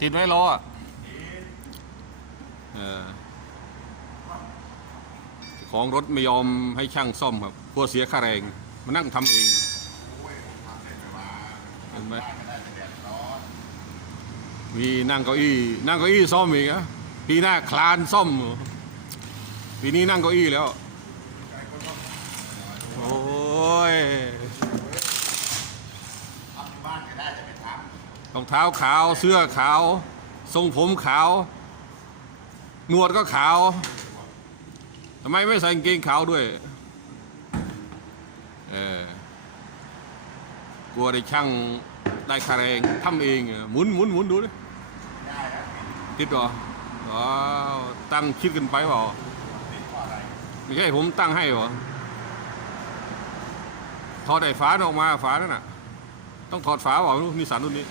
ติดไหมล้ออะของรถไม่ยอมให้ช่างซ่อมครับกลัวเสียค่าแรงมานั่งทำเองเห็นไหมมีนั่งเก้าอี้นั่งเก้าอี้ซ่อมอีกอะปีหน้าคลานซ่อมปีนี้นั่งเก้าอี้แล้ว โอ้ย บ้านก็ได้จะไปท ร องเท้าขาว เสื้อขาว ทรงผมขาว หนวดก็ขาวทำไมไม่ใส่กางเกงขาวด้วย เออกลัวได้ช่างได้คาแรงทำเองหมุนหมุนหมุนดูดิติดหรอว้าวตั้งคิดกันไปเปล่าไม่ใช่ผมตั้งให้เหรอถอดไอ้ฝาออกมาฝานั่นน่ะ ต้องถอดฝาเปล่านิสสันรุ่นนี้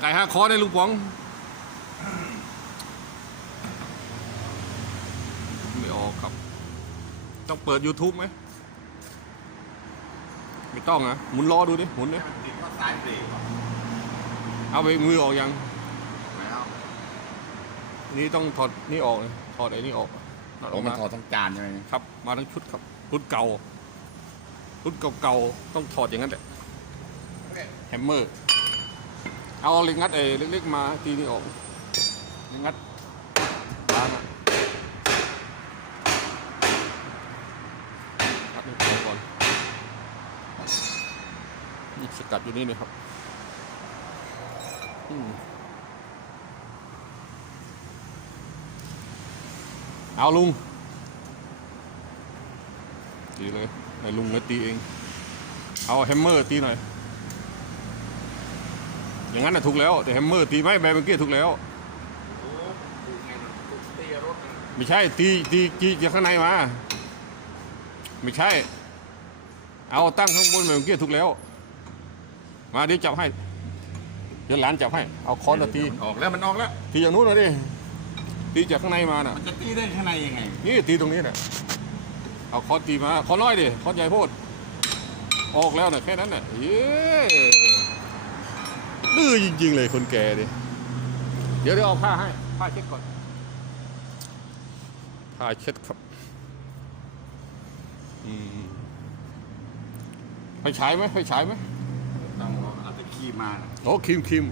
ไก่ห้าคอในลุงป๋องไม่ออกครับ ต้องเปิด YouTube ไหมไม่ต้องนะหมุนล้อดูดิหมุนดิำมันติดว่าสายเบรกเหรอเอาไปมือออกยังแล้วนี่ต้องถอดนี่ออกเลยถอดไอ้นี่ออกถอดอโอ้อกมันมาถอดทั้งจานใช่ไหมเนี่ยครับ มาทั้งชุดครับรุ่นเก่ารุ่นเก่าๆต้องถอดอย่างนั้นแหละแฮมเมอร์ เอาเหล็กงัดเอเล็กๆมาทีนี้ออกเหล็กงัดล้างอะงัดให้เขาก่อนนี่สกัดอยู่นี่เลยครับอืมเอาลุงตีเลยให้ลุงเลยตีเอง เอาแฮมเมอร์ตีหน่อย อย่างนั้นน่ะถูกแล้ว แต่แฮมเมอร์ตีไม่แบบเมื่อกี้ถูกแล้ว โอ้ดูไงมันตุกเตียรถมันไม่ใช่ตีตีตีจากข้างในมา ไม่ใช่ เอาตั้งข้างบนแบบเมื่อกี้ถูกแล้ว มาเดี๋ยวจับให้ เดี๋ยวหลานจับให้ เอาค้อนมาตีออกแล้วมันออกแล้ว ตีอย่างนู้นเลยดิ ตีจากข้างในมาน่ะ มันจะตีได้ข้างในยังไง นี่ตีตรงนี้แหละเอาค้อนตีมาค้อนน้อยดิค้อนใหญ่โพด ออกแล้วนะแค่นั้นน่ะเย้ ดื้อจริง ๆ เลยคนแก่ดิเดี๋ยวเดี๋ยวเอาผ้าให้ผ้าเช็ดก่อนผ้าเช็ดครับอืมไฟฉายไหมไฟฉายไหมต้องเอาแต่ขี้มาน่ะโอ้คิมคิม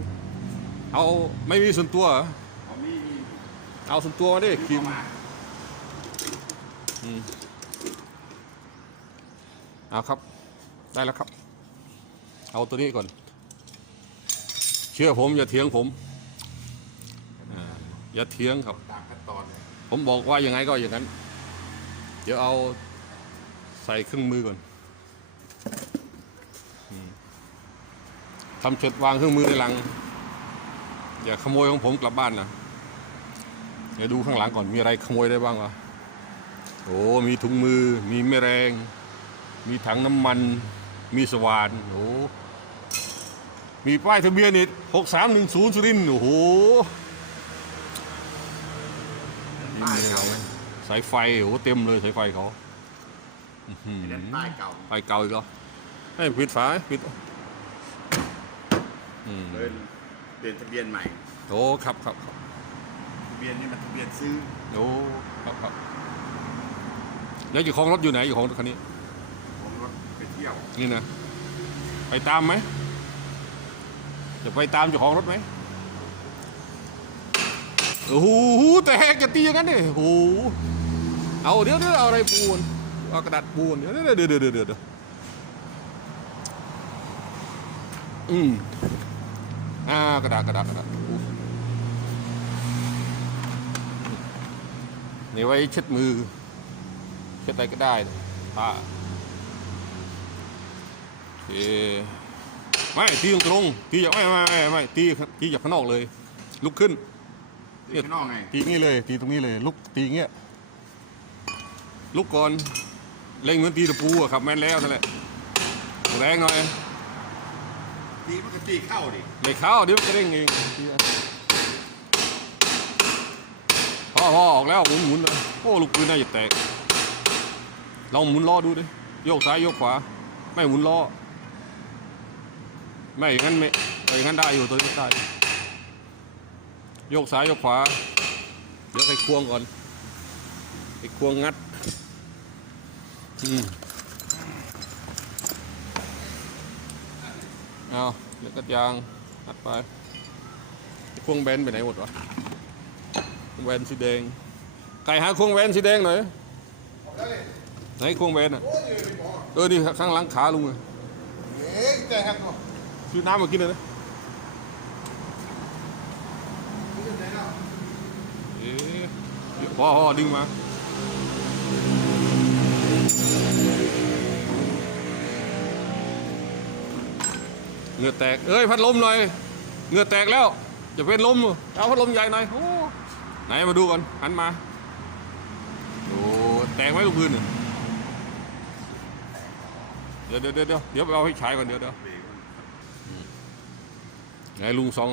เอาไม่มีส่วนตัวเหรอเอามีมีเอาส่วนตัวมาดิคิมเอามาอืมเอาครับ ได้แล้วครับ เอาตัวนี้ก่อนเชื่อผมอย่าเถียงผมอ่าอย่าเถียงครับ ตามขั้นตอนเลยผมบอกว่ายังไงก็อย่างนั้น เดี๋ยวเอาใส่เครื่องมือก่อนอืมทำเสร็จวางเครื่องมือในหลัง อย่าขโมยของผมกลับบ้านนะเดี๋ยวดูข้างหลังก่อนมีอะไรขโมยได้บ้างวะโอ้มีถุงมือ มีแม่แรง มีถังน้ำมัน มีสว่านโอ้ มีป้ายทะเบียนอีกหกสามหนึ่งศูนย์สุรินทร์โอ้โหป้ายเก่าไหมสายไฟโอ้โหเต็มเลยสายไฟเขาอื้อหือไอ้นั่นป้ายเก่าไฟเก่าอีกเหรอให้ปิดฝาปิดอืมเลยเปลี่ยนทะเบียนใหม่โอ้ครับครับครับทะเบียนนี่มันทะเบียนซื้อโอ้ครับครับแล้วอยู่ของรถอยู่ไหนอยู่ของรถคันนี้ผมรถไปเที่ยวนี่นะไปตามไหม จะไปตามเจ้าของรถไหมโอ้โหแต่แหกจะตีอย่างนั้นดิโอ้โหเอาเดี๋ยวเดี๋ยวเอาอะไรปูนเอากระดาษปูนเดี๋ยวเดี๋ยวเดี๋ยวเดี๋ยวเดี๋ยวอืมอ่ากระดาษกระดาษกระดาษนี่ไว้เช็ดมือเช็ดอะไรก็ได้ผ้าโอเค ไม่ตีตรงๆตีจากไม่ไม่ไม่ไม่ตีตีจากข้างนอกเลย ลุกขึ้นที่ข้างนอกไงตีงี้เลย ตีตรงนี้เลย ลุกตีเงี้ยลุกก่อนเล่งเหมือนตีตะปูอะครับแม่นแล้วนั่นแหละแรงหน่อยตีมันก็ตีเข้าดิไม่เข้าเดี๋ยวมันจะเร่งเองพ่อพ่อออกแล้วหมุนหมุนเลยโอ้ลูกปืนน่าจะแตกลองหมุนล้อดูดิโยกซ้ายโยกขวาไม่หมุนล้อ ไม่อย่างนั้นไม่เอออย่างนั้นได้อยู่ตัวนี้ได้โยกซ้ายโยกขวา เดี๋ยวไปควงก่อนไปควงงัด อืมเอาเดี๋ยวกัดยางงัดไปไควงแบนไปไหนหมดวะควงแบนสีแดง ไก่หาควงแบนสีแดงหน่อยไหนควงแบนอะ เออ นี่ข้างหลังขาลุงอะเอ๊ะแกครับผม ซื้อน้ำมากินเลยนะเอ๊ะเดี๋ยวพอพอดึงมาเหงื่อแตก เอ้ย พัดลมหน่อยเหงื่อแตกแล้ว จะเป็นลมเหรอเอาพัดลมใหญ่หน่อยโอ้ไหนมาดูก่อนหันมา โอ้แตกไหมลูกพื้นเนี่ยเดี๋ยวเดี๋ยวเดี๋ยวเดี๋ยวเดี๋ยวไปเอาให้ฉายก่อนเดี๋ยวเดี๋ยว ไหนลุงสอง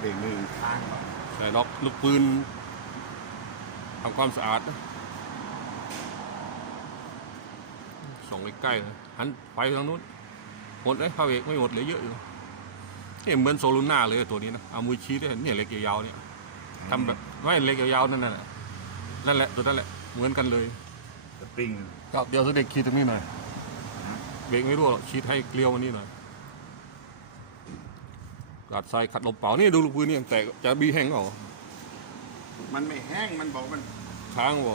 เบรกมือค้างก่อนใส่ล็อกลูกปืนทำความสะอาดนะส่องใกล้ๆนะหันไฟทางนู้นหมดเลยพาเอกไม่หมดเหลือเยอะอยู่เนี่ยเหมือนโซลูน่าเลยตัวนี้นะเอามือชี้ได้เนี่ยเหล็กยาวๆเนี่ยทำแบบไม่เหล็กยาวๆนั่นแหละนั่นแหละตัวนั่นแหละเหมือนกันเลยสปริงครับเดี๋ยวเด็กขีดตรงนี้หน่อยเบรกไม่รั่วหรอกขีดให้เกลียวมันนี่หน่อย กัดใส่ขัดลมเป่านี่ดูลูกปืนนี่ยังแตกจะบีแห้งเปล่ามันไม่แห้งมันบอกมันค้างบ่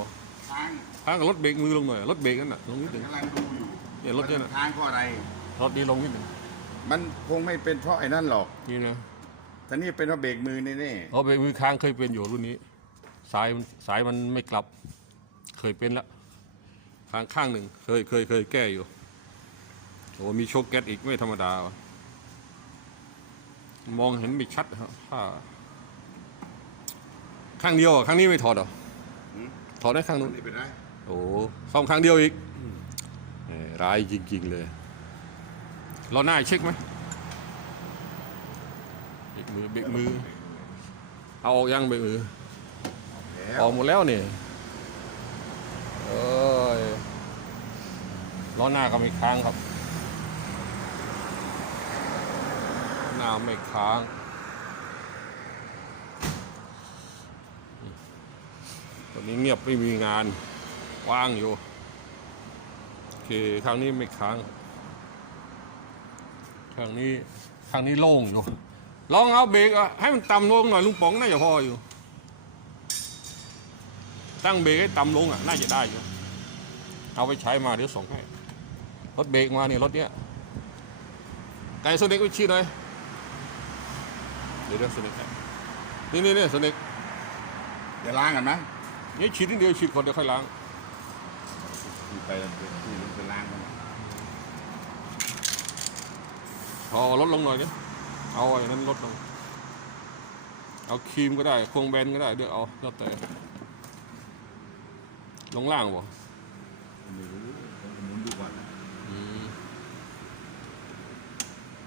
ค้างค้างกับรถเบรกมือลงหน่อยรถเบรกนั่นน่ะลงนิดหนึ่งกำลังดูอยู่เนี่ยรถเนี่ยน่ะค้างเพราะอะไรรถนี้ลงนิดหนึ่งมันคงไม่เป็นเพราะไอ้นั่นหรอกนี่นะแต่นี่เป็นเพราะเบรกมือแน่เพราะเบรกมือค้างเคยเป็นอยู่รุ่นนี้สายมันสายมันไม่กลับ เคยเป็นละค้างข้างหนึ่งเคยเคยเคยแก้อยู่โอ้มีโชกแก๊สอีกไม่ธรรมดาวะ มองเห็นไม่ชัดครับถ้าข้างเดียวอะข้างนี้ไม่ถอดเหรอถอดได้ข้างๆนู้น นี่เป็นไรโอ้ซ่อมครั้งเดียวอีกเอ้ยร้ายจริง ๆ เลย เราหน้าเช็คไหมเบรกมือเบรกมือ เอาออกยังเบรกมือ แล้วออกหมดแล้วเนี่ยเอ้ยล้อหน้าก็ไม่ค้างครับาไม่ค้างตอนนี้เงียบไม่มีงานว่างอยู่โอเคครั้งนี้ไม่ค้างครั้งนี้ครั้งนี้โล่งอยู่ ลองเอาเบรกให้มันต่ำลงหน่อยลุงป๋องน่าจะพออยู่ ตั้งเบรกให้ต่ำลงอะน่าจะได้อยู่ เอาไปใช้มาเดี๋ยวส่งให้ รถเบรกมาเนี่ยรถเนี้ยไก่โซนิกไปชี้หน่อย เดี๋ยวเดี๋ยวโซนิกให้นี่นี่นี่โซนิกเดี๋ยวล้างกันไหมนี่ฉีดนิดเดียวฉีดก่อนเดี๋ยวค่อยล้างไปนี่ลงไปล้างกันพอลดลงหน่อยดิเอาอย่างนั้นลดลง เอาครีมก็ได้โครงแบนก็ได้เดี๋ยวเอาแล้วแต่ลงล่างบ่ไม่รู้ต้องหมุนดูก่อนนะอืม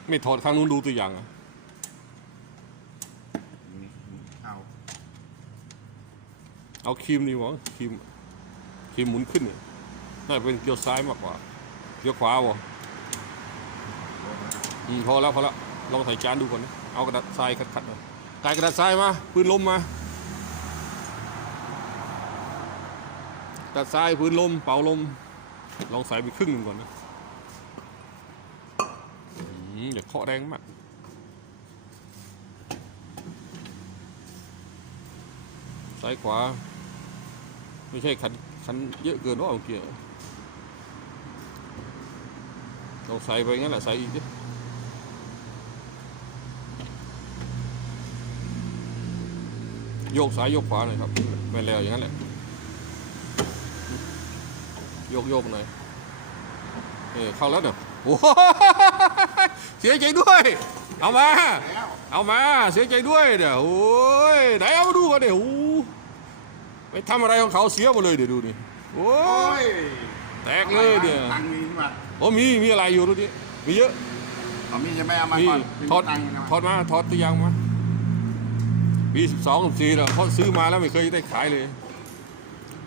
ไม่ถอดข้างนู้นดูตัวอย่างอะ นี่เอา เอาครีมนี่วะครีมครีมหมุนขึ้นเนี่ยน่าจะเป็นเกียวซ้ายมากกว่าเกียวขวาบ่อืมพอแล้วพอแล้วลองใส่จานดูก่อนนะเอากระดาษทรายขัดๆหน่อยกายกระดาษทรายมาพื้นลมมากระดาษทรายพื้นลม เป่าลม ลองใส่ไปครึ่งหนึ่งก่อนนะอืมอย่าเคาะแรงมากซ้ายขวา ไม่ใช่คันคันเยอะเกินว่าเมื่อกี้เราใส่ไปงั้นแหละใส่อีกดิโยกซ้ายโยกขวาหน่อยครับไม่แล้วอย่างนั้นแหละโยกโยกหน่อยเออเข้าแล้วเนอะโอ้เสียใจด้วย เอามา เอามาเสียใจด้วยเดี๋ยวโอ้ยไหนเอามาดูกันเดี๋ยว ไปทำอะไรของเขาเสียหมดเลยเดี๋ยวดูดิโอ้โอ้ยยแตกเลยเดี๋ยวตังค์มีมาโอ้มีมีอะไรอยู่ดูดิมีเยอะเอามีจะไม่เอามามีก่อนมีถอดตังค์นะถอดมาถอดตัวอยางมาปีสิบสองสิบสี่แล้วเขาซื้อมาแล้วไม่เคยได้ขายเลย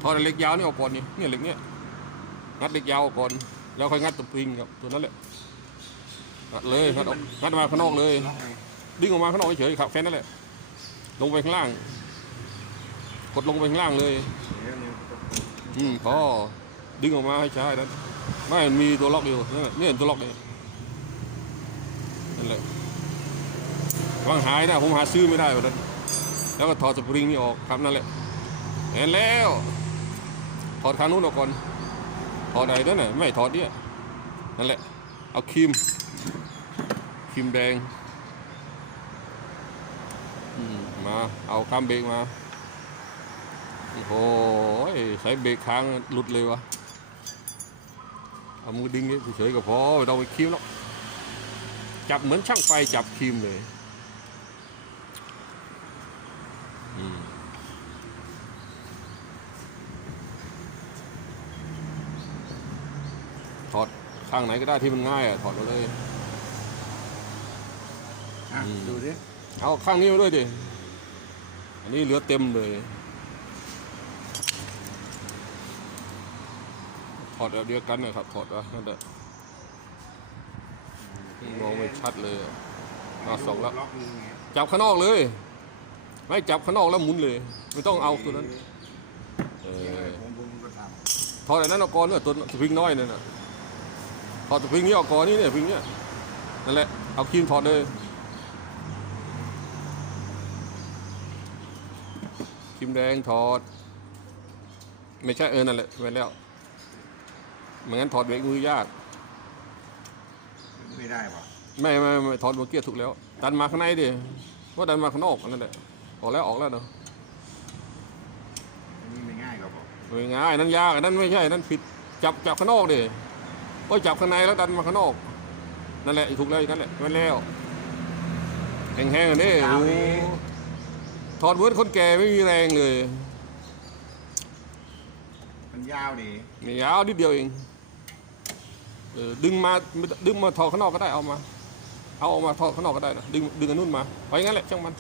ถอดเหล็กยาวนี่ออกก่อนนี่เนี่ยเหล็กเนี้ยงัดเหล็กยาวออกก่อนแล้วค่อยงัดตัวปริงครับตัวนั้นแหละงัดเลยงัดออกงัดมาข้างนอกเลยล็อกไงดึงออกมาข้างนอกเฉยๆครับแค่นั้นแหละลงไปข้างล่าง กดลงไปข้างล่างเลย อืมพอดึงออกมาให้ใช้นั้นไม่มีตัวล็อกอยู่นั่นแหละนี่เห็นตัวล็อกเลยนั่นแหละวางหายนะผมหาซื้อไม่ได้แบบนั้นแล้วก็ถอดสปริงนี่ออกครับนั่นแหละ เห็นแล้วถอดคางนู้นออกก่อนถอดไหนนั่นน่ะไม่ถอดเนี่ยนั่นแหละ เอาครีมครีมแดงมมาเอาคามเบรกมา โอ้โหใส่เบรกค้างหลุดเลยวะเอามือดึงเฉยๆก็พอไม่ต้องไปคีมหรอกจับเหมือนช่างไฟจับคีมเลยอืมถอดข้างไหนก็ได้ที่มันง่ายอะถอดมาเลยอะอืมดูสิเอาข้างนี้มาด้วยดิอันนี้เหลือเต็มเลย อดแบบเดียวกันนะครับถอดอะนั่นแหละมองไม่ชัดเลยอะเอาสองแล้วจับข้างนอกเลย ไม่จับข้างนอกแล้วหมุนเลย ไม่ต้องเอาตัวนั้นเออผมผมก็ทถอดอันนั้นออกก่อนเนี่ยตัวสปริงน้อยนั่นน่ะถอดสปริงนี้ออกก่อนนี่เนี่ยสปริงเนี่ยนั่นแหละเอาครีมถอดเลยครีมแดงถอด ไม่ใช่เออนั่นแหละไว้แล้ว ไม่งั้นถอดเบรกมือยากำไม่ได้ป่ะไม่ไม่ไม่ถอดเมื่อกี้ถูกแล้ว ดันมาข้างในดิว่าดันมาข้างนอกนั่นแหละออกแล้วออกแล้วเนาะอันนี้ไม่ง่ายก็บอกไม่ง่ายนั่นยากอันนั้นไม่ใช่นั่นผิดจับจับข้างนอกดิก็จับข้างในแล้วดันมาข้างนอกนั่นแหละถูกแล้วอย่างนั้นแหละไว้แล้วแห้งๆอันนี้โอ้โหถอดเวิร์ดคนแก่ไม่มีแรงเลย มันยาวดีนี่ยาวนิดเดียวเองเออ ดึงมาดึงมาถอดข้างนอกก็ได้เอามา เอาออกมาถอดข้างนอกก็ได้นะดึงดึงอันนู้นมาไว้อย่างนั้นแหละช่างมัน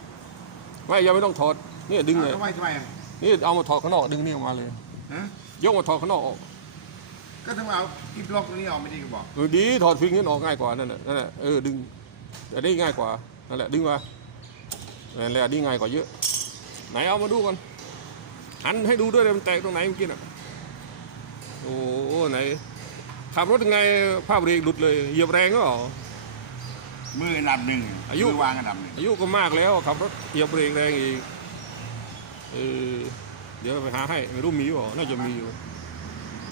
ไม่ยังไม่ต้องถอดนี่ดึงเลยทำไมทำไมอะนี่เอามาถอดข้างนอกดึงนี่ออกมาเลยฮะยกมาถอดข้างนอกออกก็ถ้าเอาอิบล็อกตัวนี้ออกไม่ดีก็บอกเออดีถอดฟิงนี่ออกง่ายกว่านั่นแหละนั่นแหละเออดึงแต่ได้ง่ายกว่านั่นแหละดึงมานั่นแหละดีง่ายกว่าเยอะ ไหนเอามาดูกันหันให้ดูด้วยเลยมันแตกตรงไหนเมื่อกี้น่ะโอ้โหไหน ขับรถยังไงภาพเบรกหลุดเลยเหยียบแรงก็หรอ มืออันดับหนึ่งอายุ มืวางอันดับหนึ่งอายุก็มากแล้วขับรถเหยียบเบรกแรงอีกเออเดี๋ยวไปหาให้ไม่รู้มีอยู่เปล่าน่าจะมีอยู่ม